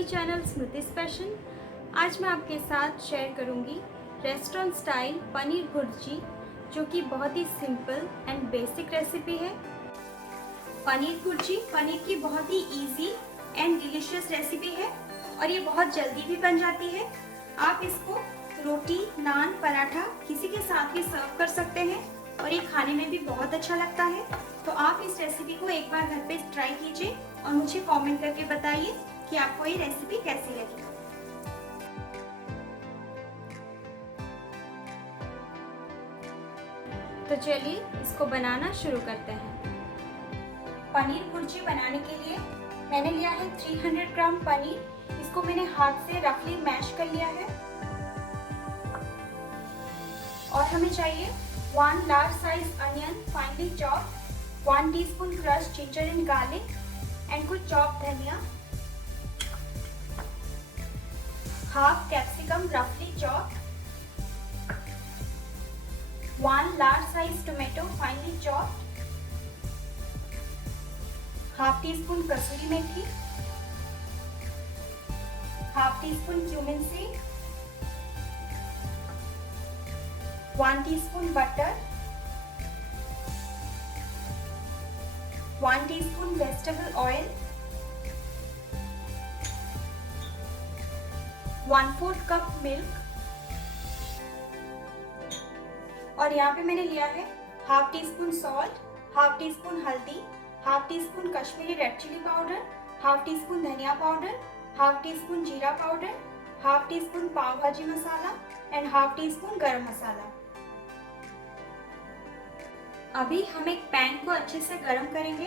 My channel Smriti fashion. आज मैं आपके साथ शेयर करूंगी रेस्टोरेंट स्टाइल पनीर भुर्जी, जो कि बहुत ही सिंपल एंड बेसिक रेसिपी है। पनीर भुर्जी पनीर की बहुत ही इजी एंड डिलीशियस रेसिपी है और ये बहुत जल्दी भी बन जाती है। आप इसको रोटी, नान, पराठा किसी के साथ भी सर्व कर सकते हैं और ये खाने में भी बहुत अच्छा लगता है। तो आप इस रेसिपी को एक बार घर पे ट्राई कीजिए और मुझे कमेंट करके बताइए कि आपको ये रेसिपी कैसी लगी। तो चलिए इसको बनाना शुरू करते हैं। पनीर भुर्जी बनाने के लिए मैंने लिया है 300 ग्राम पनीर। इसको मैंने हाथ से रफली मैश कर लिया है। और हमें चाहिए 1 large size onion finely chopped, 1 teaspoon crushed ginger and garlic and कुछ चॉप्ड धनिया, हाफ कैप्सिकम रफली chopped, 1 large size tomato finely chopped, half teaspoon kasuri methi, half teaspoon cumin seed, 1 teaspoon butter, 1 teaspoon vegetable oil, 1/4 cup milk और यहाँ पे मैंने लिया है half teaspoon salt, half teaspoon हल्दी, half teaspoon Kashmiri red chilli powder, half tea spoon धनिया powder, half tea spoon जीरा powder, half tea spoon पाव भाजी मसाला एंड हाफ टी स्पून गरम मसाला। अभी हम एक पैन को अच्छे से गरम करेंगे।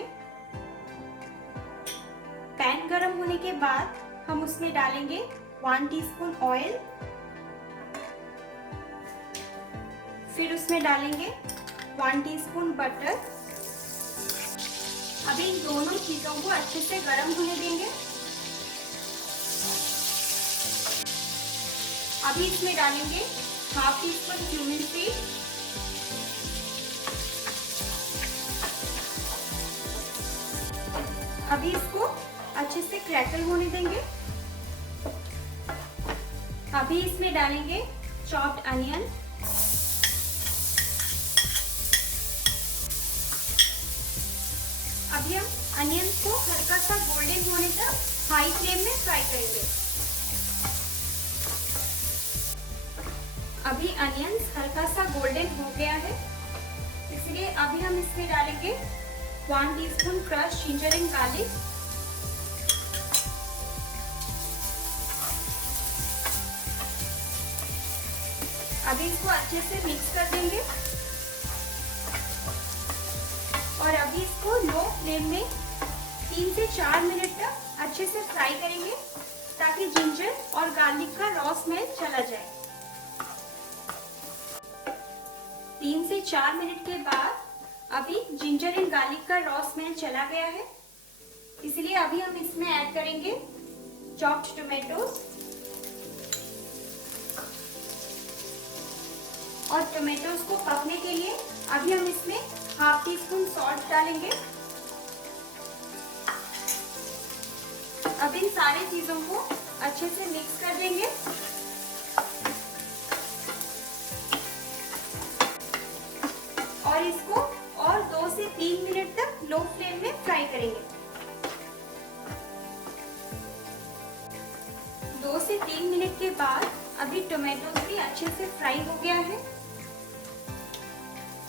पैन गरम होने के बाद हम उसमें डालेंगे 1 टीस्पून ऑयल, फिर उसमें डालेंगे 1 टीस्पून बटर। अभी इन दोनों चीजों को अच्छे से गरम होने देंगे। अभी इसमें डालेंगे half teaspoon cumin seed, अभी इसको अच्छे से क्रैकल होने देंगे। अभी इसमें डालेंगे चॉप्ड अनियन, अभी हम अनियन को हल्का सा गोल्डन होने तक हाई फ्लेम में फ्राई करेंगे। अभी अनियन हल्का सा गोल्डन हो गया है, इसलिए अभी हम इसमें डालेंगे 1 teaspoon crushed ginger and garlic, अभी इसको अच्छे से मिक्स कर देंगे और अभी इसको लो फ्लेम में 3 से 4 मिनट तक अच्छे से फ्राई करेंगे ताकि जिंजर और गार्लिक का रॉ स्मेल चला जाए। 3 से 4 मिनट के बाद अभी जिंजर एंड गार्लिक का रॉ स्मेल चला गया है, इसलिए अभी हम इसमें ऐड करेंगे चॉप्ड टोमेटोज और टोमेटोज को पकने के लिए अभी हम इसमें हाफ टी स्पून सॉल्ट डालेंगे। अब इन सारी चीजों को अच्छे से मिक्स कर देंगे और इसको और 2 से 3 मिनट तक लो फ्लेम में फ्राई करेंगे। 2 से 3 मिनट के बाद अभी टोमेटोज भी अच्छे से फ्राई हो गया है।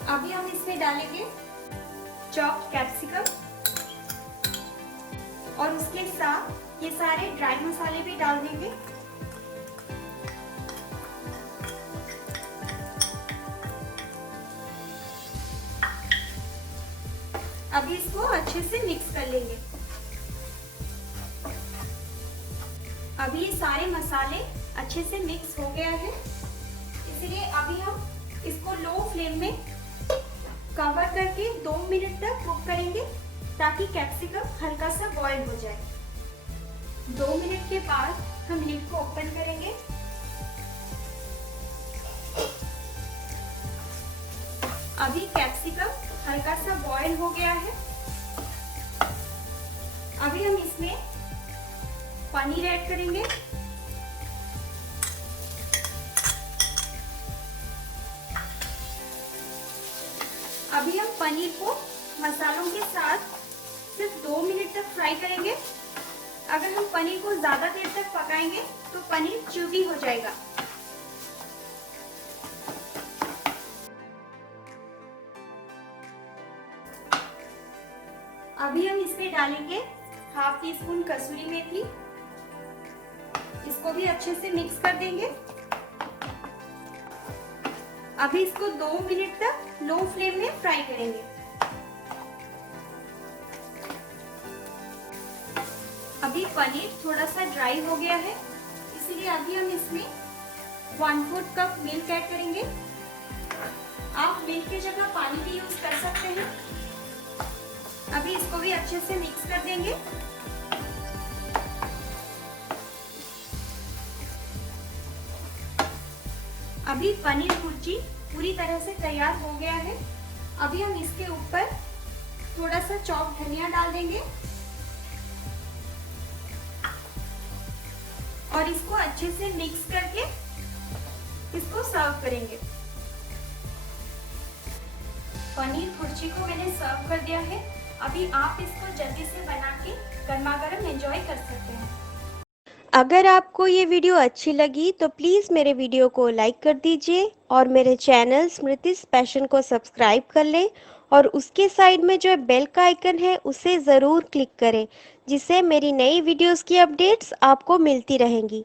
अभी हम इसमें डालेंगे चॉप्ड कैप्सिकम और उसके साथ ये सारे ड्राई मसाले भी डाल देंगे। अभी इसको अच्छे से मिक्स कर लेंगे। अभी ये सारे मसाले अच्छे से मिक्स हो गया है, इसलिए अभी हम इसको लो फ्लेम में कवर करके 2 मिनट तक कुक करेंगे ताकि कैप्सिकम हल्का सा बॉईल हो जाए। 2 मिनट के बाद हम लिड को ओपन करेंगे। अभी कैप्सिकम हल्का सा बॉईल हो गया है। अभी हम इसमें पनीर ऐड करेंगे। अभी हम पनीर को मसालों के साथ सिर्फ 2 मिनट तक फ्राई करेंगे। अगर हम पनीर को ज्यादा देर तक पकाएंगे तो पनीर च्यूवी हो जाएगा। अभी हम इसमें डालेंगे हाफ टी स्पून कसूरी मेथी। इसको भी अच्छे से मिक्स कर देंगे। अभी इसको 2 मिनट तक लो फ्लेम में फ्राई करेंगे। अभी पनीर थोड़ा सा ड्राई हो गया है, इसलिए अभी हम इसमें 1/4 कप मिल्क ऐड करेंगे। आप मिल्क की जगह पानी भी यूज कर सकते हैं। अभी इसको भी अच्छे से मिक्स कर देंगे। अभी पनीर भुर्जी पूरी तरह से तैयार हो गया है। अभी हम इसके ऊपर थोड़ा सा चॉप धनिया डाल देंगे और इसको अच्छे से मिक्स करके इसको सर्व करेंगे। पनीर भुर्जी को मैंने सर्व कर दिया है। अभी आप इसको जल्दी से बना के गर्मा गर्म एंजॉय कर सकते हैं। अगर आपको ये वीडियो अच्छी लगी तो प्लीज़ मेरे वीडियो को लाइक कर दीजिए और मेरे चैनल स्मृतिस पैशन को सब्सक्राइब कर लें और उसके साइड में जो बेल का आइकन है उसे ज़रूर क्लिक करें, जिससे मेरी नई वीडियोस की अपडेट्स आपको मिलती रहेंगी।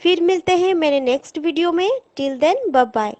फिर मिलते हैं मेरे नेक्स्ट वीडियो में। Till then bye bye.